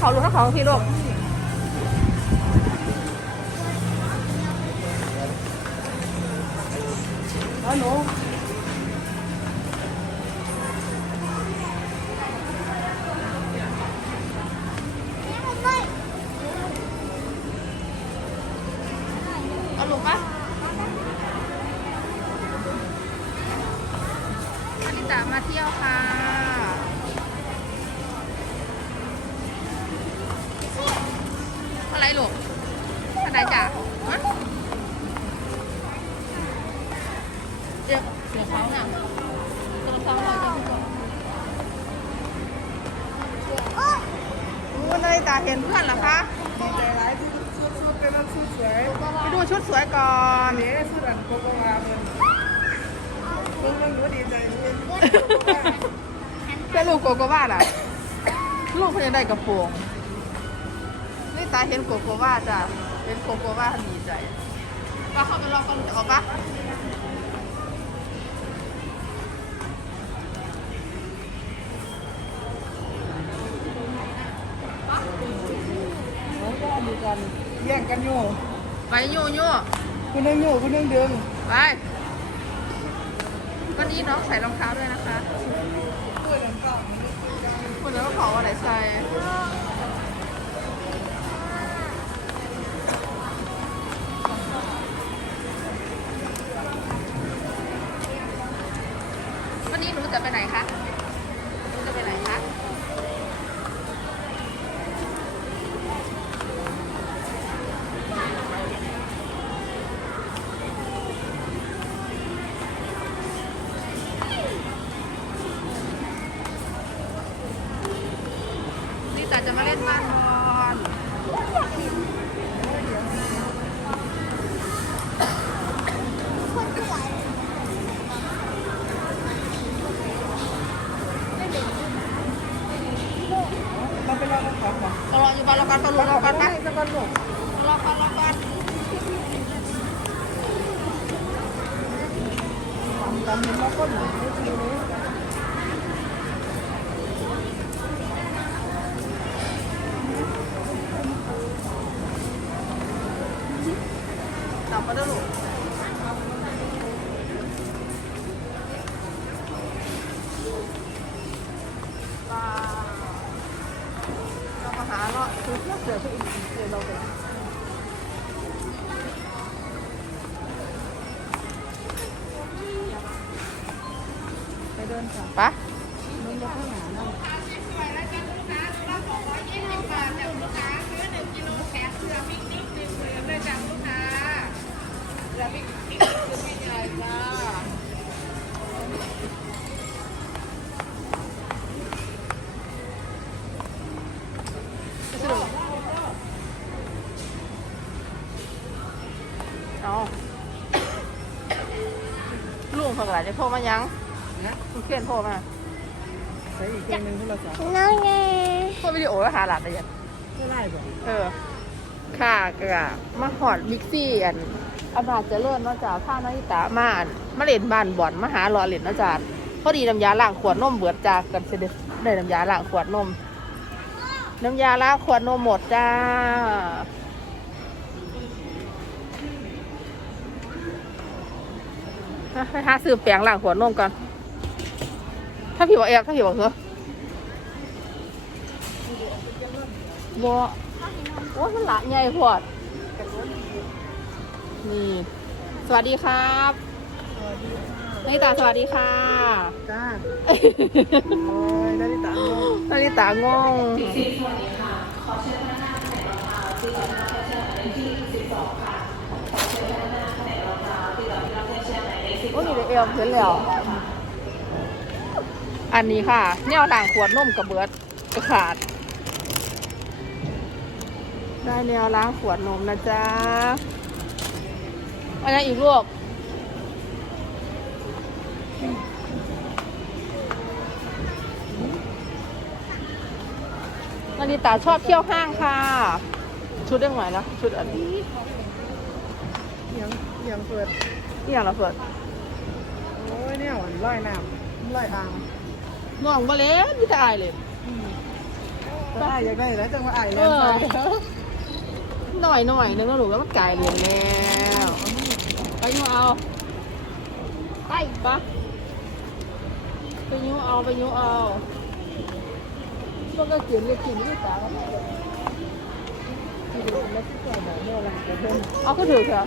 เขาลูกถ้าเขาพี่ลูก ลูกอะไรจ้ะฮะเดี๋ยวเดี๋ยวเขาน่ะกำลังซ้อมเราจะพูดวันเลยตาเห็นเพื่อนเหรอคะดีใจร้ายที่ชุดชุดเป็นชุดสวยไปดูชุดสวยก่อนนี่ชุดอันโกโกวาเป็นเพิ่งมันรู้ดีใจเลยเป็นลูกโกโกวาล่ะลูกเพิ่งจะได้กระโปรงนี่ ตาเห็นโกโกวาจ้ะเห็นโกโกวาดีใจว่าเขาไปรอคนจะออกปะแล้วก็มีกันแย่งกันอยู่ไปยู่ยู่คุณนึงอยู่คุณนึงดึงไปวันนี้น้องใส่รองเท้าด้วยนะคะคุยกันก่อนคุณแล้วก็ขอว่าไหนใส่ จะไปไหนคะ เราไปรอกันก่อ เดินก่อนปะมันจะข้างหน้านั่งเอาลุงเขากระไรจะโทรมายัง นะคุณเขียนโทรมาใช้อีกเครื่องนึงโทรศัพท์น้องไงโทรวิดีโอแล้วหาหลานได้ยังไม่ได้บ่เออ ค่ะกะมาหอดบิ๊กซี่อันอำนาจเจริญเนาะจ้าผ้านาฬิตามาอันมาเล่นบ้านบ่อนมาหาหล่อเล่นเนาะจ้าพอดีน้ำยาล้างขวดนมเบิดจากกันเสได็จได้น้ำยาล้างขวดนม น้ำยาล้างขวดนมหมดจ้าไปหาซื้อแปรงล้างขวดนมก่อน ถ้าผิวบอกแอบถ้าผิวบอกเหรอบัวโอ้ยมันหละใหญ่พอดนี่ สวัสดีครับนาริตาสวัสดีค่ะ จ้าโอ้ยนาฬิตานาริตางงโอ้นี่เดี๋ยวเอวเห็นแล้ว อันนี้ค่ะแนวด่างขวดนมกระเบิดกระขาด ได้แนวล้างขวดนมนะจ๊ะอันนั้นอีกลูกนาริตาชอบเที่ยวห้างค่ะ ชุดได้ไหมนะชุดอันนี้ยังยังเปิดนี่อย่างละเปิดโอ้ยเนี่ยหวานลอยน้ำลอยอ่าง น้องบ่เล่นมิจะอายเลยโอ้ก็ได้อยากได้แล้วจังว่าไอ้แล้วหน่อยหน่อยนึงก็รู้ว่ามันไกลเหรียญแล้วไปยูเอาไปปะไปยูเอาไปยูเอาพวกก็เขียนเลยกินที่ตาแล้วเอาก็ถือเถอะ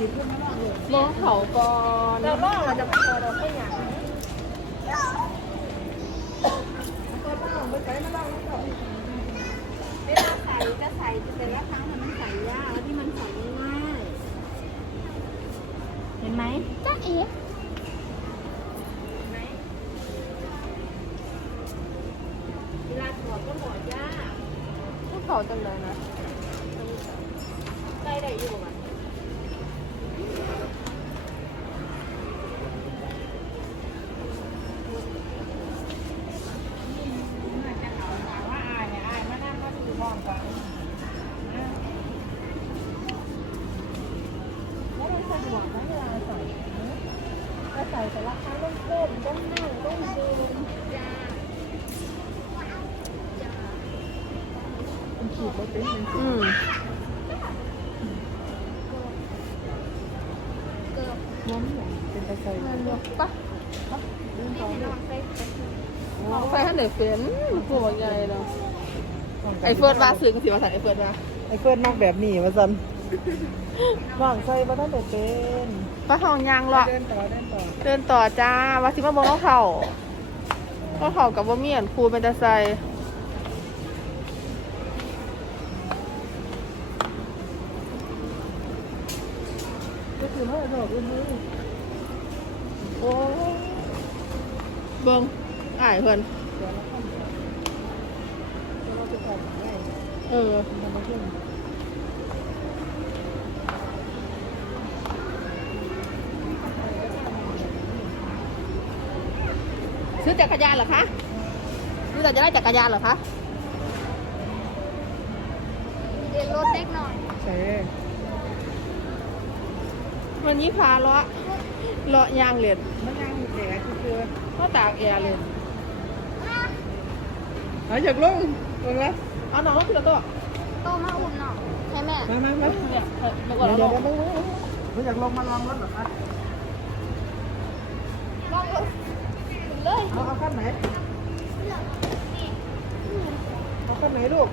เออแล้วนขึ้นมาบ้างเลยลงเขาก่อนเราล่อเราจะไปพอเราไม่อยากก็บ้างไปใส่มาบ้างแล้วก็เวลาใส่จะใส่แต่ละครั้งมันใส่ยากแล้วที่มันใส่ง่ายเห็นไหมจ้าเอ๋เวลาถอดก็ถอดยากลงเขาจังเลยนะ ได้ได้อยู่อะ แล้วมันสะดวกนะเวลา ใส่ก็ใส่แต่ละครั้งต้องก้มต้องนั่งต้องเดินมันขีดรถเป็นเป็นอืมล้มอย่างเป็นตะไคร้นั่นเดียวปะเรื่องต่อเลยไฟท่านไหนเฟิร์นกูบอกไงเนาะไอเฟิร์นว่าซื้อกันสิมาใส่ไอเฟิร์นว่าไอ้เฟิร์นมากแบบนี้มาสันว่างใส่มาตั้งแต่เป็นป้าทองยางหรอกเดินต่อเดินต่อเดินต่อจ้าว่าสิมาบอกน้องเขาน้องเขากับว่าเมียนครูเป็นตาไซก็คือว่าดอกอื่นเลยโอ้เบิ้งอ่ายเพิ่น เดี๋ยวเราขั้นเดี๋ยวเราจะตัดได้เออมันมาขึ้นซื้อจักรยานเหรอคะซื้อแต่จะได้จักรยานเหรอคะเรียนรถเล็กหน่อยใช่วันนี้พาเลาะเลาะยางเหรียญมันยังเด็กคือคือก็ตากแอร์เลยหาอยากลง ลงแล้วเอาน้องก็คือตัวโตมาอุ่นหน่อยใช่แม่มามามาเนี่ยเมื่อก่อนเดี๋ยวเราเดี๋ยวเดี๋ยวเราอยากลงมาลองรถเหรอคะลองเลยเลยเอาเอาขั้นไหนเอาขั้นไหนลูก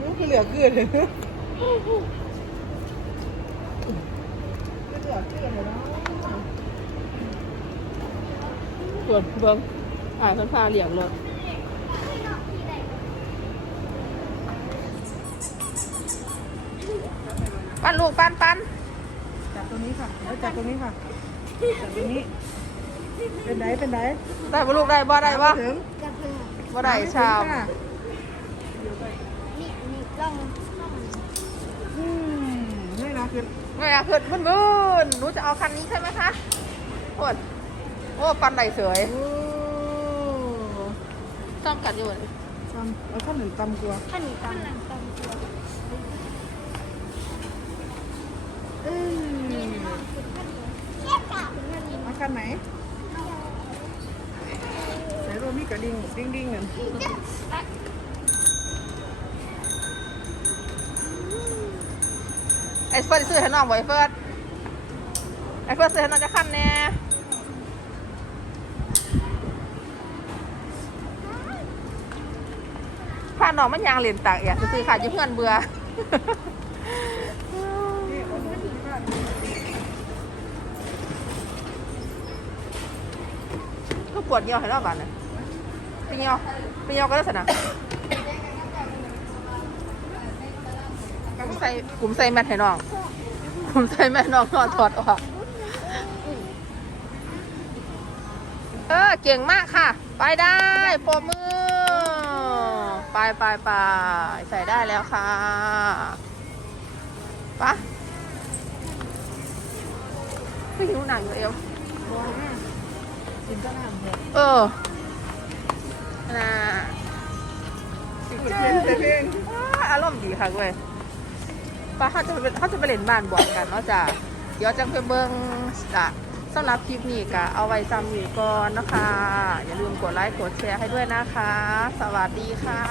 นี่คือเหลือเกลือเลยคือเหลือเกลือเลยเนาะส่วนเบิ้งอ่ายเพิ่นพาเหลี่ยมรถ ปั้นลูกปั้นปั้นจับตรงนี้ค่ะแล้วจับตรงนี้ค่ะจับตรงนี้ เป็นไหนเป็นไหนได้บ่ลูกได้บ่ได้บ่ถึงจะเพิ่งบ่ได้ชาวค่ะนี่นี่ลองลองอืมนี่นะคือไม่อะขึ้นมึนมึนหนูจะเอาคันนี้ใช่ไหมคะโอ้ยโอ้ปันไหลเสยโอ้ต้องกัดอยู่เลยตำเอาข้าวหนึ่งตำกลัวขั้นนี้ตามตามตัว อืมเทียบกันไหนใส่โรมีกระดิ่งดิ้งดิ้งหนั่นไอ้เฟิร์นซื้อให้น้องไอ้เฟิร์นไอ้เฟิร์นซื้อให้น้องจะคันแน่พาน้องมันยางเหรียญตากเอียซื้อขาดยี่เพื่อนเบื่อ นี่เอาหนูที่บ้าน ก็ป วดเงียวให้รอบบ้านเลยไปเงียวไปเงียวก็ได้สนะกลุ่มใส่กลุ่มใส่แมทให้น้องคุมใส่แม่น้องนอนถอดออกเออเก่งมากค่ะ ไปได้ปรบมือ ไปไปไปใส่ได้แล้วค่ะปะไม่หิวหนังอยู่เอวบัวนะ กินก็น้ำเถอะเออน่ะอาอารมณ์ดีค่ะเว้ยป้าเขาจะเขาจะไปเล่นบ้านบอลกันเนาะจ้ะเดี๋ยวจะไปเบิ้งจ้ะสำหรับคลิปนี้ก็เอาไว้ซ้ำนี้ก่อนนะคะ อย่าลืมกดไลค์กดแชร์ให้ด้วยนะคะ สวัสดีค่ะ